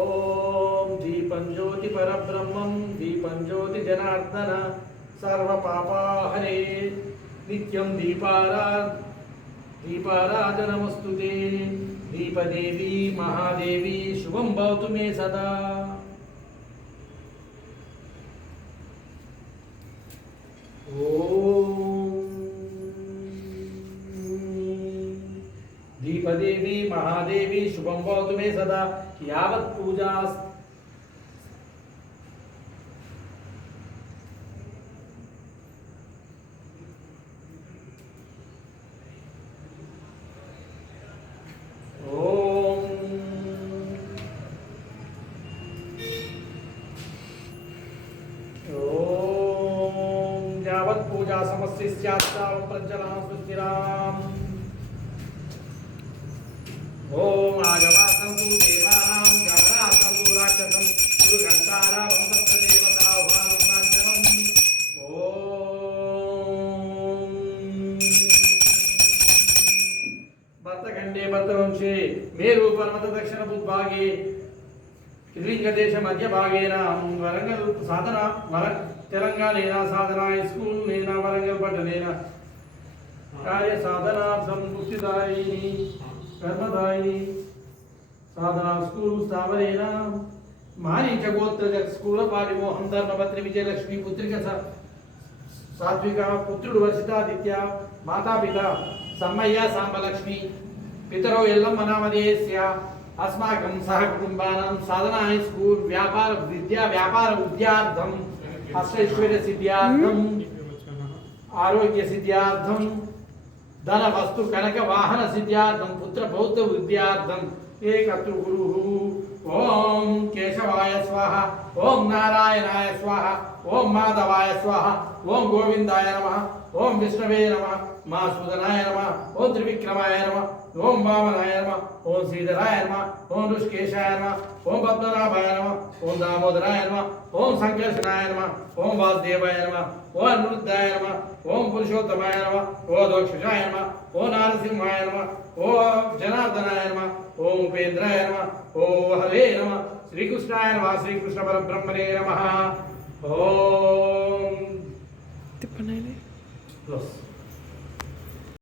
ఓం దీపం జ్యోతి పరబ్రహ్మం దీపం జ్యోతి జనార్దన సర్వ పాపాహరే నిత్యం దీపారాధనమస్తుతే దీపదేవి మహాదేవి శుభం భవతు మే సదా. दीपदेवी महादेवी शुभम भवतु मे सदा. यावत् पूजा यावत् पूजा समस्या स्यात् प्रज्वलः सुस्थिराम्. ओम आगवासंतु देवानां गमनासंतु राक्षसं गुरुघंटारावं तत्र देवताह्वानं लाञ्छनम्. ओम भरतखंडे भरतवंशे मेरु पर्वत दक्षिण भूभागे लिंगदेश मध्य भागेन वरंगल साधना तेलंगाणेन साधना स्कूल नेन वरंगल पट्टनेन कार्य साधनार्थं मुक्तिदायिनी कर्मदायिनी साधना स्कूल स्थापनेन मारीच गोत्र स्कूल पारिमोहन धर्मपत्नी विजयलक्ष्मी पुत्रिक सात्विका पुत्रुడు वर्षितादित्य माता पिता सम्मय्य सांबलक्ष्मी पितरौ एल्लम्म नामधेयस्य अस्माकं सह कुटुंबानां साधना स्कूल व्यापार विद्या व्यापार उद्यार्थम अष्टैश्वर्य सिद्ध्यार्थम आरोग्य सिद्ध्यार्थम धन वस्तु कनक वाहन सिद्ध्यार्थम पुत्र पौत्र वृद्ध्यार्थम एकत्र गुरुः. ओम केशवाय स्वाहा ओम नारायणाय स्वाहा ओम माधवाय स्वाहा ओम गोविंदाय नमः ओम विष्णवे नमः मासूदनाय नमः ओम त्रिविक्रमाय नमः ओम वामनाय नमः ओम श्रीधराय नमः ओम ऋषिकेशाय नमः ओम पद्मनाभाय नमः ओम दामोदराय नमः ओम संकर्षणाय नमः ओम वासुदेवाय नमः ओम अनिरुद्धाय नमः ओम पुरुषोत्तमाय नमः ओम दक्षिणाय नमः ओम नारसिंहाय नमः ओम जनार्दनाय नमः ओम उपेन्द्राय नमः ओम हरे नमः श्रीकृष्णाय नमः श्रीकृष्ण परब्रह्मणे नमः. ओम